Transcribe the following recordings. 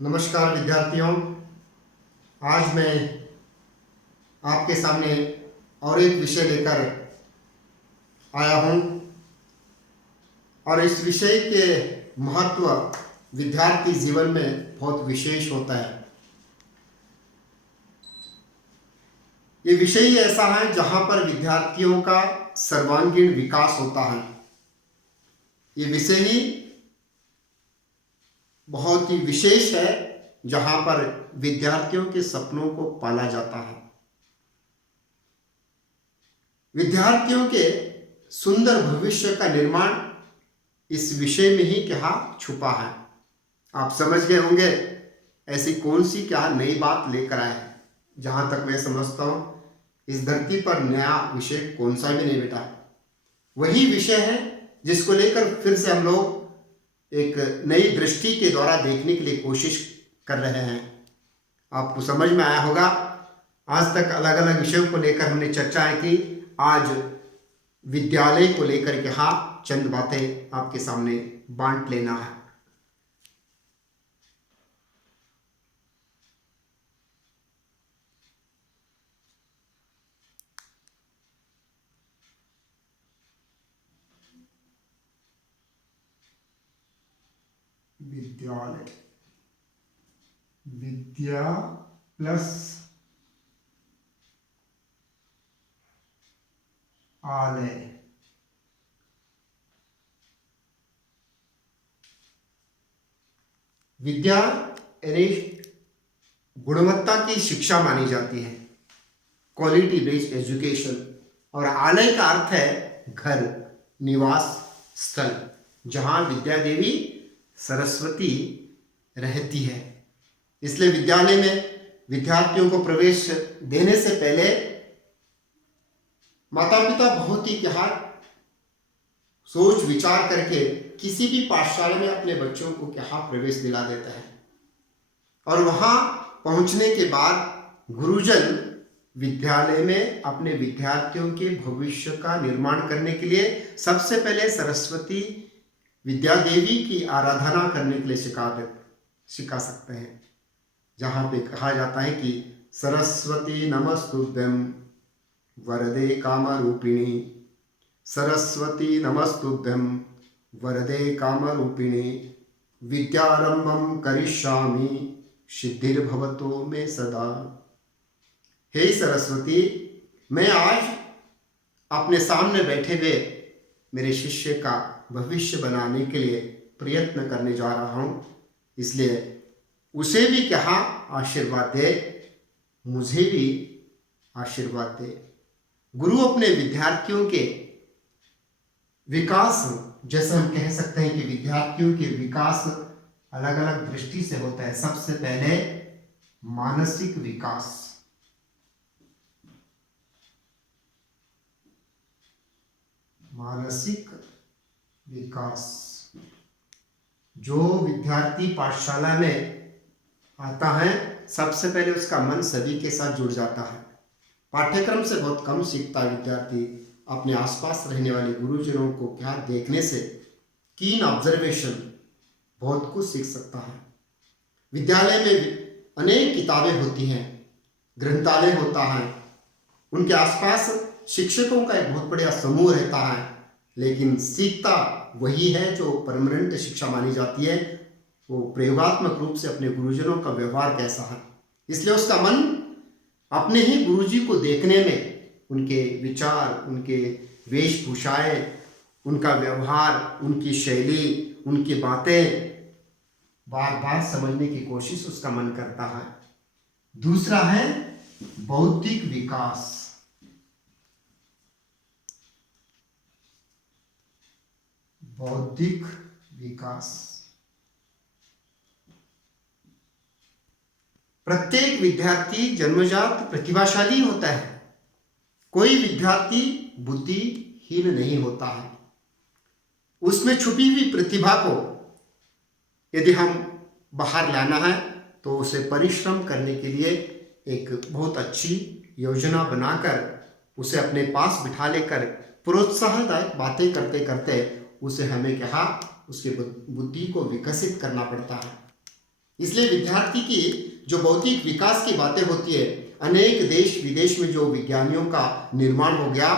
नमस्कार विद्यार्थियों। आज मैं आपके सामने और एक विषय लेकर आया हूँ और इस विषय के महत्व विद्यार्थी जीवन में बहुत विशेष होता है। ये विषय ऐसा है जहाँ पर विद्यार्थियों का सर्वांगीण विकास होता है। ये विषय ही बहुत ही विशेष है जहाँ पर विद्यार्थियों के सपनों को पाला जाता है। विद्यार्थियों के सुंदर भविष्य का निर्माण इस विषय में ही क्या छुपा है। आप समझ गए होंगे ऐसी कौन सी क्या नई बात लेकर आए हैं। जहाँ तक मैं समझता हूँ इस धरती पर नया विषय कौन सा भी नहीं बेटा, वही विषय है जिसको लेकर फिर से हम लोग एक नई दृष्टि के द्वारा देखने के लिए कोशिश कर रहे हैं। आपको समझ में आया होगा, आज तक अलग अलग विषयों को लेकर हमने चर्चाएं की। आज विद्यालय को लेकर के चंद बातें आपके सामने बांट लेना है। विद्यालय, विद्या प्लस आलय। विद्या यानी गुणवत्ता की शिक्षा मानी जाती है, क्वालिटी बेस्ड एजुकेशन। और आलय का अर्थ है घर, निवास स्थल, जहां विद्या देवी सरस्वती रहती है। इसलिए विद्यालय में विद्यार्थियों को प्रवेश देने से पहले माता पिता बहुत ही सोच विचार करके किसी भी पाठशाला में अपने बच्चों को प्रवेश दिला देता है। और वहां पहुंचने के बाद गुरुजन विद्यालय में अपने विद्यार्थियों के भविष्य का निर्माण करने के लिए सबसे पहले सरस्वती विद्या देवी की आराधना करने के लिए सिखा सकते हैं। जहाँ पे कहा जाता है कि सरस्वती नमस्तुभ्यं वरदे कामरूपिणी, सरस्वती नमस्तुभ्यं वरदे कामरूपिणी, विद्यारंभं करिष्यामि सिद्धिर्भवतो मे सदा। हे सरस्वती, मैं आज अपने सामने बैठे हुए मेरे शिष्य का भविष्य बनाने के लिए प्रयत्न करने जा रहा हूँ, इसलिए उसे भी आशीर्वाद दे, मुझे भी आशीर्वाद दे। गुरु अपने विद्यार्थियों के विकास, जैसे हम कह सकते हैं कि विद्यार्थियों के विकास अलग अलग दृष्टि से होता है। सबसे पहले मानसिक विकास, मानसिक विकास। जो विद्यार्थी पाठशाला में आता है सबसे पहले उसका मन सभी के साथ जुड़ जाता है। पाठ्यक्रम से बहुत कम सीखता है विद्यार्थी, अपने आसपास रहने वाले गुरुजनों को देखने से, कीन ऑब्जर्वेशन, बहुत कुछ सीख सकता है। विद्यालय में अनेक किताबें होती हैं, ग्रंथालय होता है, उनके आसपास शिक्षकों का एक बहुत बड़ा समूह रहता है, लेकिन सीखता वही है जो परमानेंट शिक्षा मानी जाती है। वो प्रयोगात्मक रूप से अपने गुरुजनों का व्यवहार कैसा है, इसलिए उसका मन अपने ही गुरुजी को देखने में, उनके विचार, उनके वेशभूषाएं, उनका व्यवहार, उनकी शैली, उनकी बातें बार बार समझने की कोशिश उसका मन करता है। दूसरा है बौद्धिक विकास। बौद्धिक विकास, प्रत्येक विद्यार्थी जन्मजात प्रतिभाशाली होता है, कोई विद्यार्थी बुद्धिहीन नहीं होता है। उसमें छुपी हुई प्रतिभा को यदि हम बाहर लाना है तो उसे परिश्रम करने के लिए एक बहुत अच्छी योजना बनाकर उसे अपने पास बिठा लेकर प्रोत्साहनदायक बातें करते करते उसे हमें उसके बुद्धि को विकसित करना पड़ता है। इसलिए विद्यार्थी की जो बौद्धिक विकास की बातें होती है, अनेक देश विदेश में जो विज्ञानियों का निर्माण हो गया,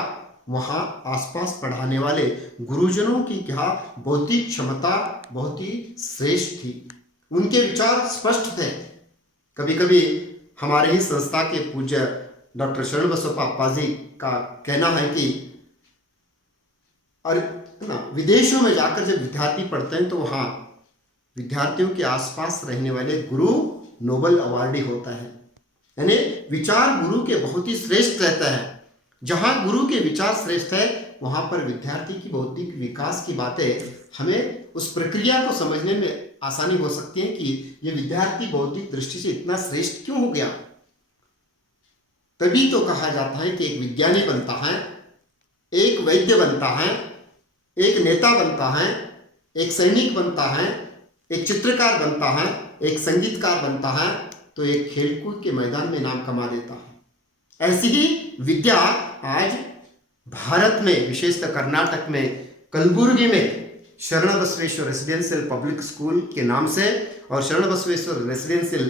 वहाँ आसपास पढ़ाने वाले गुरुजनों की क्या बौद्धिक क्षमता बहुत ही श्रेष्ठ थी। उनके विचार स्पष्ट थे। कभी कभी हमारे ही संस्था के पूज्य डॉक्टर शरण बसोप्पा अप्पा जी का कहना है कि और ना विदेशों में जाकर जब विद्यार्थी पढ़ते हैं तो वहाँ विद्यार्थियों के आसपास रहने वाले गुरु नोबेल अवार्डी होता है। यानी विचार गुरु के बहुत ही श्रेष्ठ रहता है। जहाँ गुरु के विचार श्रेष्ठ है वहाँ पर विद्यार्थी की बौद्धिक विकास की बातें हमें उस प्रक्रिया को समझने में आसानी हो सकती है कि ये विद्यार्थी बौद्धिक दृष्टि से इतना श्रेष्ठ क्यों हो गया। तभी तो कहा जाता है कि एक विज्ञानी बनता है, एक वैद्य बनता है, एक नेता बनता है, एक सैनिक बनता है, एक चित्रकार बनता है, एक संगीतकार बनता है, तो एक खेलकूद के मैदान में नाम कमा देता है। ऐसी ही विद्या आज भारत में, विशेषतः कर्नाटक में कलबुर्गी में शरण बसवेश्वर रेसिडेंशियल पब्लिक स्कूल के नाम से और शरण बसवेश्वर रेसिडेंशियल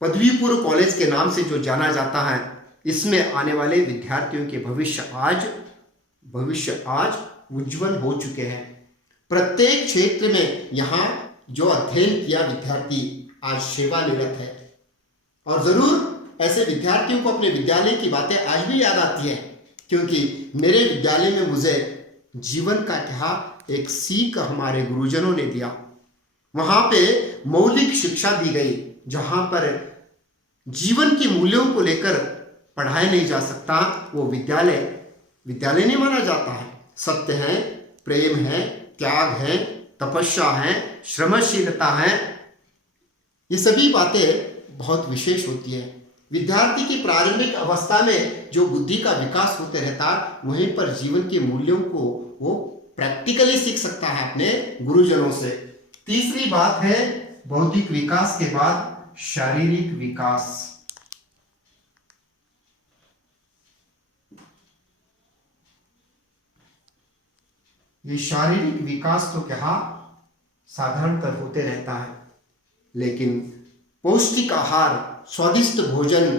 पदवी पूर्व कॉलेज के नाम से जो जाना जाता है, इसमें आने वाले विद्यार्थियों के भविष्य आज उज्जवल हो चुके हैं। प्रत्येक क्षेत्र में यहाँ जो अध्ययन किया विद्यार्थी आज सेवानिरत है। और जरूर ऐसे विद्यार्थियों को अपने विद्यालय की बातें आज भी याद आती है, क्योंकि मेरे विद्यालय में मुझे जीवन का क्या एक सीख हमारे गुरुजनों ने दिया। वहाँ पे मौलिक शिक्षा दी गई, जहाँ पर जीवन के मूल्यों को लेकर पढ़ाया नहीं जा सकता, वो विद्यालय नहीं माना जाता है। सत्य है, प्रेम है, त्याग है, तपस्या है, श्रमशीलता है, ये सभी बातें बहुत विशेष होती है। विद्यार्थी की प्रारंभिक अवस्था में जो बुद्धि का विकास होते रहता, वहीं पर जीवन के मूल्यों को वो प्रैक्टिकली सीख सकता है अपने गुरुजनों से। तीसरी बात है बौद्धिक विकास के बाद शारीरिक विकास। ये शारीरिक विकास तो क्या साधारणतः होते रहता है, लेकिन पौष्टिक आहार, स्वादिष्ट भोजन,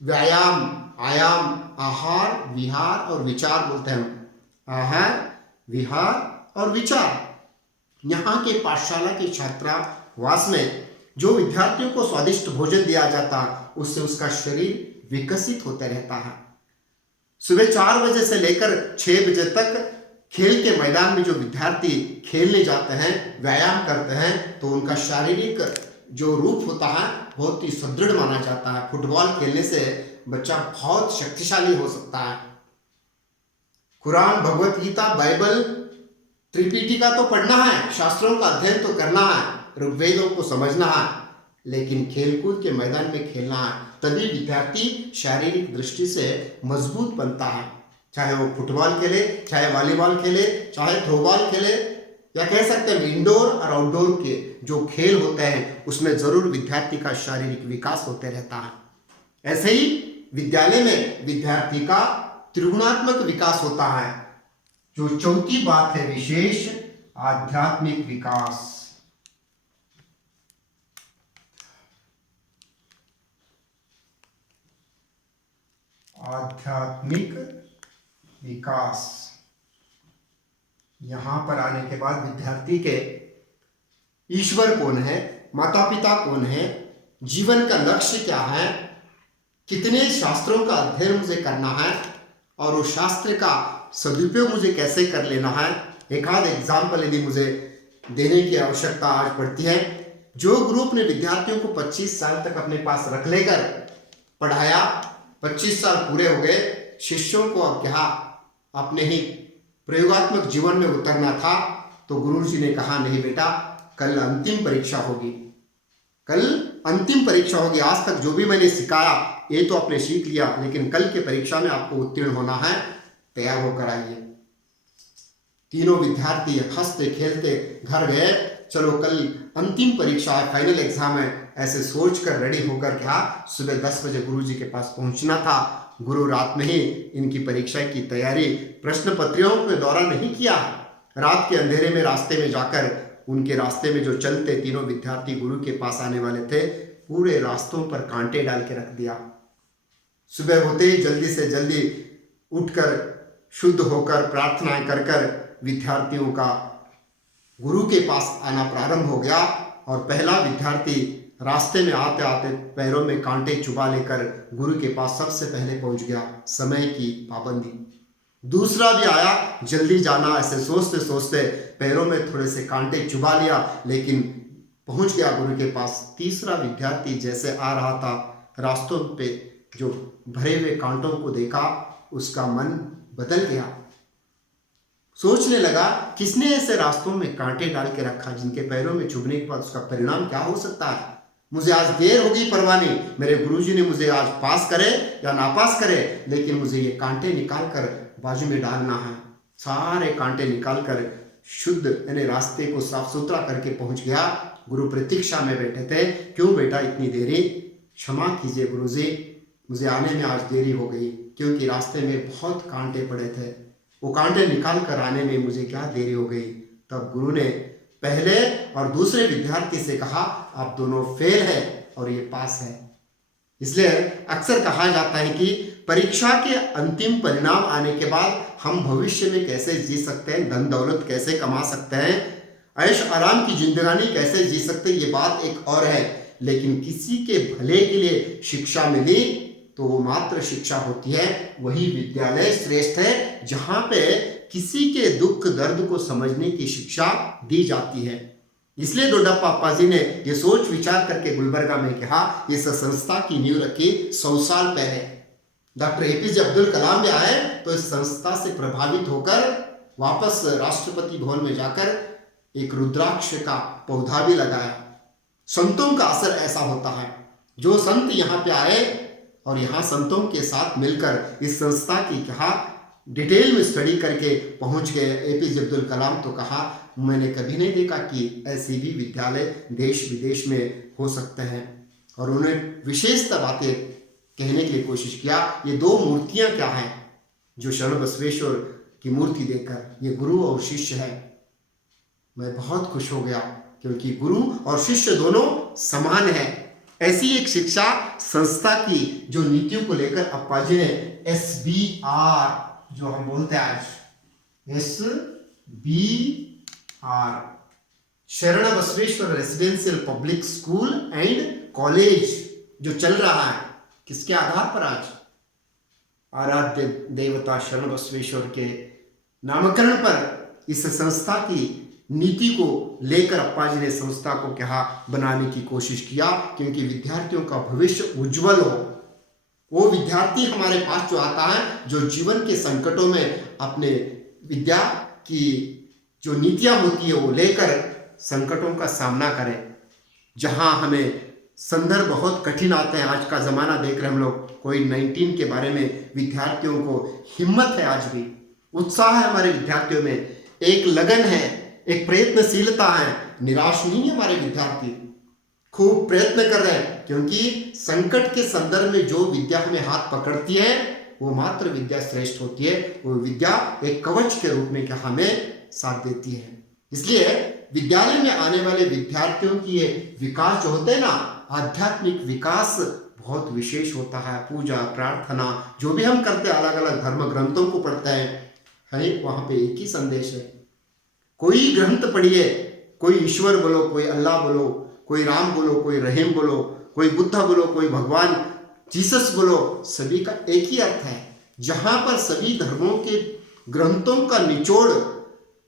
व्यायाम, आयाम, आहार, विहार और विचार बोलते हैं। आहार, विहार और विचार। यहाँ के पाठशाला के छात्रावास में जो विद्यार्थियों को स्वादिष्ट भोजन दिया जाता, उससे उसका शरीर विकसित होता रहता है। सुबह 4 बजे से लेकर 6 बजे तक खेल के मैदान में जो विद्यार्थी खेलने जाते हैं, व्यायाम करते हैं, तो उनका शारीरिक जो रूप होता है बहुत ही सुदृढ़ माना जाता है। फुटबॉल खेलने से बच्चा बहुत शक्तिशाली हो सकता है। कुरान, भगवत गीता, बाइबल, त्रिपिटिका तो पढ़ना है, शास्त्रों का अध्ययन तो करना है, ऋग्वेदों को समझना है, लेकिन खेलकूद के मैदान में खेलना है। तभी विद्यार्थी शारीरिक दृष्टि से मजबूत बनता है। चाहे वो फुटबॉल खेले, चाहे वॉलीबॉल खेले, चाहे थ्रोबॉल खेले, या कह सकते हैं इंडोर और आउटडोर के जो खेल होते हैं उसमें जरूर विद्यार्थी का शारीरिक विकास होते रहता है। ऐसे ही विद्यालय में विद्यार्थी का त्रिगुणात्मक विकास होता है। जो चौथी बात है विशेष आध्यात्मिक विकास। आध्यात्मिक विकास, यहाँ पर आने के बाद विद्यार्थी के ईश्वर कौन है, माता पिता कौन है, जीवन का लक्ष्य क्या है, कितने शास्त्रों का अध्ययन मुझे करना है और उस शास्त्र का सदुपयोग मुझे कैसे कर लेना है। एक आध एग्जाम्पल यदि मुझे देने की आवश्यकता आज पड़ती है। जो गुरु अपने विद्यार्थियों को 25 साल तक अपने पास रख लेकर पढ़ाया, 25 साल पूरे हो गए, शिष्यों को अब क्या अपने ही प्रयोगात्मक जीवन में उतरना था, तो गुरुजी ने कहा नहीं बेटा, कल अंतिम परीक्षा होगी, कल अंतिम परीक्षा होगी। आज तक जो भी मैंने सिखाया ये तो आपने सीख लिया, लेकिन कल के परीक्षा में आपको उत्तीर्ण होना है, तैयार होकर आइए। तीनों विद्यार्थी हंसते खेलते घर गए। चलो कल अंतिम परीक्षा है, फाइनल एग्जाम है, ऐसे सोचकर रेडी होकर क्या सुबह 10 बजे गुरुजी के पास पहुंचना था। गुरु रात में ही इनकी परीक्षा की तैयारी प्रश्न पत्रियों के द्वारा नहीं किया, रात के अंधेरे में रास्ते में जाकर उनके रास्ते में जो चलते तीनों विद्यार्थी गुरु के पास आने वाले थे, पूरे रास्तों पर कांटे डाल के रख दिया। सुबह होते ही जल्दी से जल्दी उठकर शुद्ध होकर प्रार्थनाएं कर कर विद्यार्थियों का गुरु के पास आना प्रारंभ हो गया। और पहला विद्यार्थी रास्ते में आते आते पैरों में कांटे चुभा लेकर गुरु के पास सबसे पहले पहुंच गया, समय की पाबंदी। दूसरा भी आया, जल्दी जाना, ऐसे सोचते सोचते पैरों में थोड़े से कांटे चुभा लिया, लेकिन पहुंच गया गुरु के पास। तीसरा विद्यार्थी जैसे आ रहा था, रास्तों पे जो भरे हुए कांटों को देखा, उसका मन बदल गया। सोचने लगा, किसने ऐसे रास्तों में कांटे डाल के रखा जिनके पैरों में चुभने के बाद उसका परिणाम क्या हो सकता है। मुझे आज देर होगी परवाह नहीं, मेरे गुरुजी ने मुझे आज पास करे या नापास करे, लेकिन मुझे ये कांटे निकाल कर बाजू में डालना है। सारे कांटे निकाल कर शुद्ध यानी रास्ते को साफ सुथरा करके पहुंच गया। गुरु प्रतीक्षा में बैठे थे। क्यों बेटा इतनी देरी? क्षमा कीजिए गुरुजी, मुझे आने में आज देरी हो गई, क्योंकि रास्ते में बहुत कांटे पड़े थे, वो कांटे निकाल कर आने में मुझे क्या देरी हो गई। तब गुरु ने पहले और दूसरे विद्यार्थी से कहा, आप दोनों फेल है और ये पास है। इसलिए अक्सर कहा जाता है कि परीक्षा के अंतिम परिणाम आने के बाद हम भविष्य में कैसे जी सकते हैं, धन दौलत कैसे कमा सकते हैं, ऐश आराम की जिंदगानी कैसे जी सकते हैं, ये बात एक और है। लेकिन किसी के भले के लिए शिक्षा मिली तो वो मात्र शिक्षा होती है। वही विद्यालय श्रेष्ठ है जहां पे किसी के दुख दर्द को समझने की शिक्षा दी जाती है। इसलिए दोड्डप्पा अप्पा जी ने ये सोच विचार करके गुलबर्गा में कहा, इस संस्था की नींव रखी 100 साल पहले। डॉक्टर एपीजे अब्दुल कलाम भी आए तो इस संस्था से प्रभावित होकर वापस राष्ट्रपति भवन में जाकर एक रुद्राक्ष का पौधा भी लगाया। संतों का असर ऐसा होता है, जो संत यहाँ पे आए और यहाँ संतों के साथ मिलकर इस संस्था की कहा डिटेल में स्टडी करके पहुंच गए। एपीजे अब्दुल कलाम तो कहा, मैंने कभी नहीं देखा कि ऐसे भी विद्यालय देश विदेश में हो सकते हैं। और उन्होंने विशेषता बातें कहने के लिए कोशिश किया। ये दो मूर्तियां क्या हैं जो शरण बसवेश्वर की मूर्ति देखकर, ये गुरु और शिष्य है। मैं बहुत खुश हो गया, क्योंकि गुरु और शिष्य दोनों समान है। ऐसी एक शिक्षा संस्था की जो नीतियों को लेकर अप्पा जी ने SBR जो हम बोलते हैं आज SBR शरण Basaveshwar residential public school and college जो चल रहा है, किसके आधार पर? आज आराध्य देवता शरण बसवेश्वर के नामकरण पर इस संस्था की नीति को लेकर अप्पा जी ने संस्था को क्या बनाने की कोशिश किया, क्योंकि विद्यार्थियों का भविष्य उज्जवल हो। वो विद्यार्थी हमारे पास जो आता है, जो जीवन के संकटों में अपने विद्या की जो नीतियां होती है वो लेकर संकटों का सामना करे। जहां हमें संदर्भ बहुत कठिन आते हैं, आज का जमाना देख रहे हम लोग, कोविड-19 के बारे में विद्यार्थियों को हिम्मत है, आज भी उत्साह है हमारे विद्यार्थियों में, एक लगन है, एक प्रयत्नशीलता है, निराश नहीं है हमारे विद्यार्थी, खूब प्रयत्न कर रहे हैं। क्योंकि संकट के संदर्भ में जो विद्या हमें हाथ पकड़ती है वो मात्र विद्या श्रेष्ठ होती है। वो विद्या एक कवच के रूप में क्या हमें साथ देती है। इसलिए विद्यालय में आने वाले विद्यार्थियों की ये विकास जो होते हैं ना, आध्यात्मिक विकास बहुत विशेष होता है। पूजा प्रार्थना जो भी हम करते हैं, अलग अलग धर्म ग्रंथों को पढ़ते हैं, वहां पे एक ही संदेश है। कोई ग्रंथ पढ़िए, कोई ईश्वर बोलो, कोई अल्लाह बोलो, कोई राम बोलो, कोई रहीम बोलो, कोई बुद्धा बोलो, कोई भगवान जीसस बोलो, सभी का एक ही अर्थ है। जहां पर सभी धर्मों के ग्रंथों का निचोड़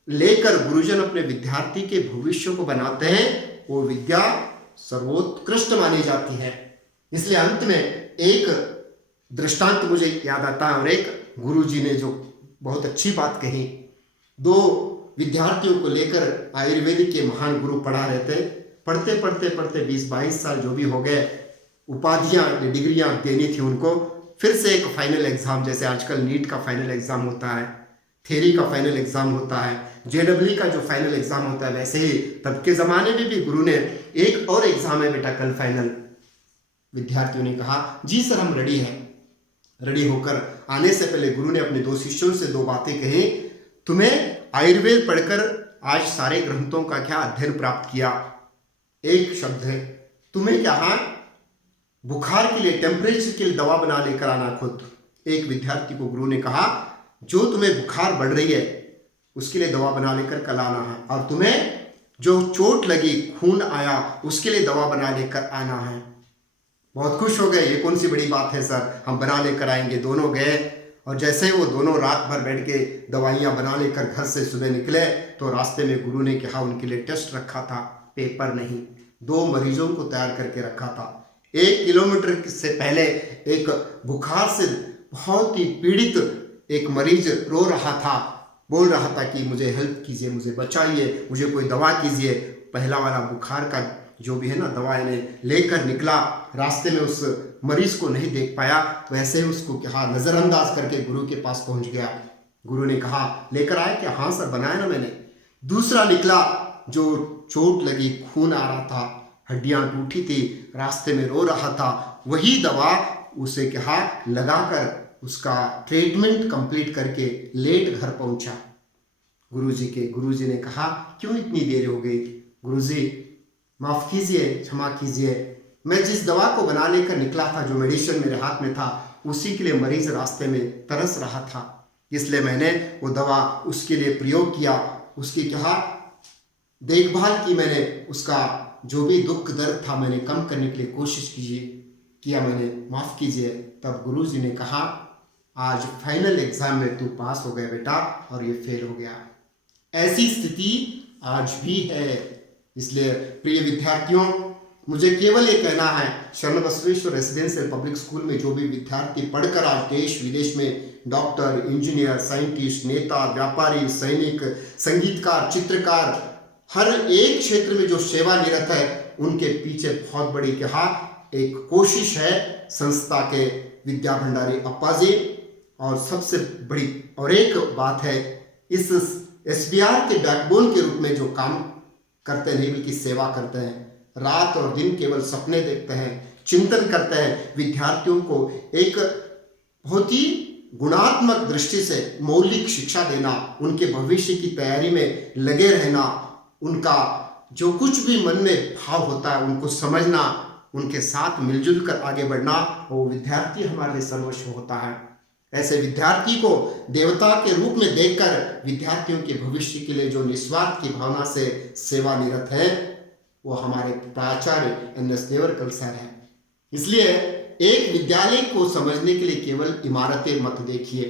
लेकर गुरुजन अपने विद्यार्थी के भविष्य को बनाते हैं, वो विद्या सर्वोत्कृष्ट मानी जाती है। इसलिए अंत में एक दृष्टांत मुझे याद आता है, और एक गुरुजी ने जो बहुत अच्छी बात कही। दो विद्यार्थियों को लेकर आयुर्वेदिक के महान गुरु पढ़ा रहे थे। पढ़ते पढ़ते पढ़ते 20-22 साल जो भी हो गए, उपाधियां डिग्रियां देनी थी उनको। फिर से एक फाइनल एग्जाम, जैसे आजकल नीट का फाइनल एग्जाम होता है, थ्योरी का फाइनल एग्जाम होता है, JEE का जो फाइनल एग्जाम होता है, वैसे ही तब के जमाने में भी गुरु ने एक और एग्जाम है बेटा कल फाइनल। विद्यार्थियों ने कहा जी सर हम रेडी हैं। रेडी होकर आने से पहले गुरु ने अपने दो शिष्यों से दो बातें कही। तुम्हें आयुर्वेद पढ़कर आज सारे ग्रंथों का क्या अध्ययन प्राप्त किया। एक शब्द है, तुम्हें क्या बुखार के लिए, टेम्परेचर के लिए दवा बना लेकर आना खुद। एक विद्यार्थी को गुरु ने कहा, जो तुम्हें बुखार बढ़ रही है उसके लिए दवा बना लेकर कल आना है, और तुम्हें जो चोट लगी, खून आया, उसके लिए दवा बना लेकर आना है। बहुत खुश हो गए, ये कौन सी बड़ी बात है सर, हम बना लेकर आएंगे। दोनों गए और जैसे ही वो दोनों रात भर बैठ के दवाइयाँ बना लेकर घर से सुबह निकले तो रास्ते में गुरु ने कहा, उनके लिए टेस्ट रखा था, पेपर नहीं, 2 मरीजों को तैयार करके रखा था। 1 किलोमीटर से पहले एक बुखार से बहुत ही पीड़ित एक मरीज रो रहा था, बोल रहा था कि मुझे हेल्प कीजिए, मुझे बचाइए, मुझे कोई दवा कीजिए। पहला वाला बुखार का जो भी है ना दवा इन्हें लेकर निकला, रास्ते में उस मरीज को नहीं देख पाया, वैसे ही उसको क्या नज़रअंदाज करके गुरु के पास पहुंच गया। गुरु ने कहा, लेकर आए क्या? हाँ सर, बनाया ना मैंने। दूसरा निकला जो चोट लगी, खून आ रहा था, हड्डियां टूटी थी, रास्ते में रो रहा था, वही दवा उसे क्या लगाकर उसका ट्रीटमेंट कंप्लीट करके लेट घर पहुंचा गुरुजी के। गुरुजी ने कहा, क्यों इतनी देर हो गई? गुरुजी माफ़ कीजिए, क्षमा कीजिए, मैं जिस दवा को बना लेकर निकला था, जो मेडिसिन मेरे हाथ में था, उसी के लिए मरीज रास्ते में तरस रहा था, इसलिए मैंने वो दवा उसके लिए प्रयोग किया, उसकी क्या देखभाल की मैंने, उसका जो भी दुख दर्द था मैंने कम करने के लिए कोशिश किया मैंने, माफ़ कीजिए। तब गुरुजी ने कहा, आज फाइनल एग्जाम में तू पास हो गया बेटा और ये फेल हो गया। ऐसी स्थिति आज भी है। इसलिए प्रिय विद्यार्थियों, मुझे केवल ये कहना है, शरण बसवेश्वर रेसिडेंशियल पब्लिक स्कूल में जो भी विद्यार्थी पढ़कर आज देश विदेश में डॉक्टर, इंजीनियर, साइंटिस्ट, नेता, व्यापारी, सैनिक, संगीतकार, चित्रकार, हर एक क्षेत्र में जो सेवा निरत है, उनके पीछे बहुत बड़ी क्या एक कोशिश है संस्था के विद्या भंडारी अप्पा जी। और सबसे बड़ी और एक बात है, इस SBR के बैकबोन के रूप में जो काम करते नहीं बल्कि सेवा करते हैं, रात और दिन केवल सपने देखते हैं, चिंतन करते हैं, विद्यार्थियों को एक बहुत ही गुणात्मक दृष्टि से मौलिक शिक्षा देना, उनके भविष्य की तैयारी में लगे रहना, उनका जो कुछ भी मन में भाव होता है उनको समझना, उनके साथ मिलजुल कर आगे बढ़ना, वो विद्यार्थी हमारे लिए सर्वस्व होता है। ऐसे विद्यार्थी को देवता के रूप में देखकर विद्यार्थियों के भविष्य के लिए जो निस्वार्थ की भावना से सेवा निरत है, वो हमारे प्राचार्य NS देवरकल सर है। इसलिए एक विद्यालय को समझने के लिए केवल इमारतें मत देखिए,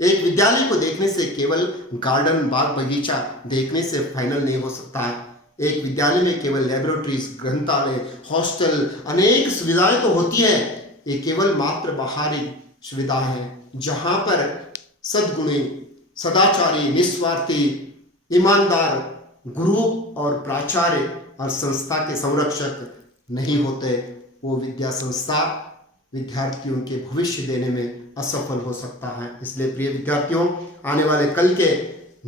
एक विद्यालय को देखने से केवल गार्डन, बाग बगीचा देखने से फाइनल नहीं हो सकता है। एक विद्यालय में केवल लैबोरेटरीज, ग्रंथालय, हॉस्टल, अनेक सुविधाएं तो होती हैं, ये केवल मात्र बाहरी सुविधा है, जहाँ पर सद्गुणी, सदाचारी, निस्वार्थी, ईमानदार गुरु और प्राचार्य और संस्था के संरक्षक नहीं होते, वो विद्या संस्था विद्यार्थियों के भविष्य देने में असफल हो सकता है। इसलिए प्रिय विद्यार्थियों, आने वाले कल के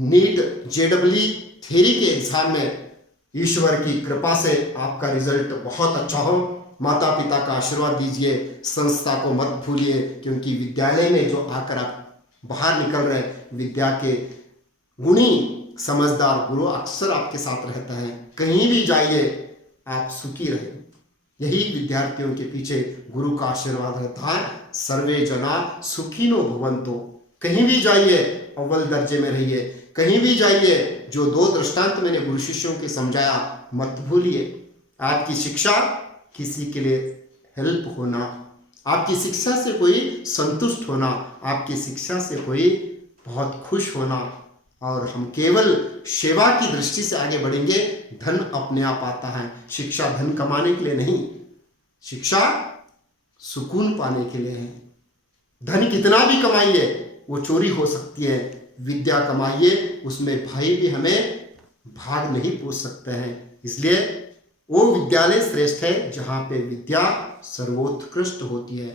नीट JEE थ्योरी के एग्जाम में ईश्वर की कृपा से आपका रिजल्ट बहुत अच्छा हो। माता पिता का आशीर्वाद दीजिए, संस्था को मत भूलिए, क्योंकि विद्यालय में जो आकर आप बाहर निकल रहे विद्या के गुणी समझदार गुरु अक्सर आपके साथ रहता है। कहीं भी जाइए आप सुखी रहे, यही विद्यार्थियों के पीछे गुरु का आशीर्वाद रहता है। सर्वे जना सुखिनो भवन्तु। कहीं भी जाइए अव्वल दर्जे में रहिए, कहीं भी जाइए जो 2 दृष्टांत मैंने गुरु शिष्यों के समझाया मत भूलिए। आपकी शिक्षा किसी के लिए हेल्प होना, आपकी शिक्षा से कोई संतुष्ट होना, आपकी शिक्षा से कोई बहुत खुश होना, और हम केवल सेवा की दृष्टि से आगे बढ़ेंगे। धन अपने आप आता है, शिक्षा धन कमाने के लिए नहीं, शिक्षा सुकून पाने के लिए है। धन कितना भी कमाइए वो चोरी हो सकती है, विद्या कमाइए उसमें भाई भी हमें भाग नहीं पूछ सकते हैं। इसलिए वो विद्यालय श्रेष्ठ है जहाँ पे विद्या सर्वोत्कृष्ट होती है।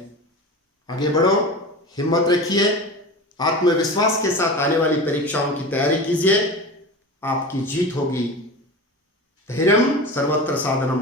आगे बढ़ो, हिम्मत रखिए, आत्मविश्वास के साथ आने वाली परीक्षाओं की तैयारी कीजिए, आपकी जीत होगी। धैर्यम सर्वत्र साधनम।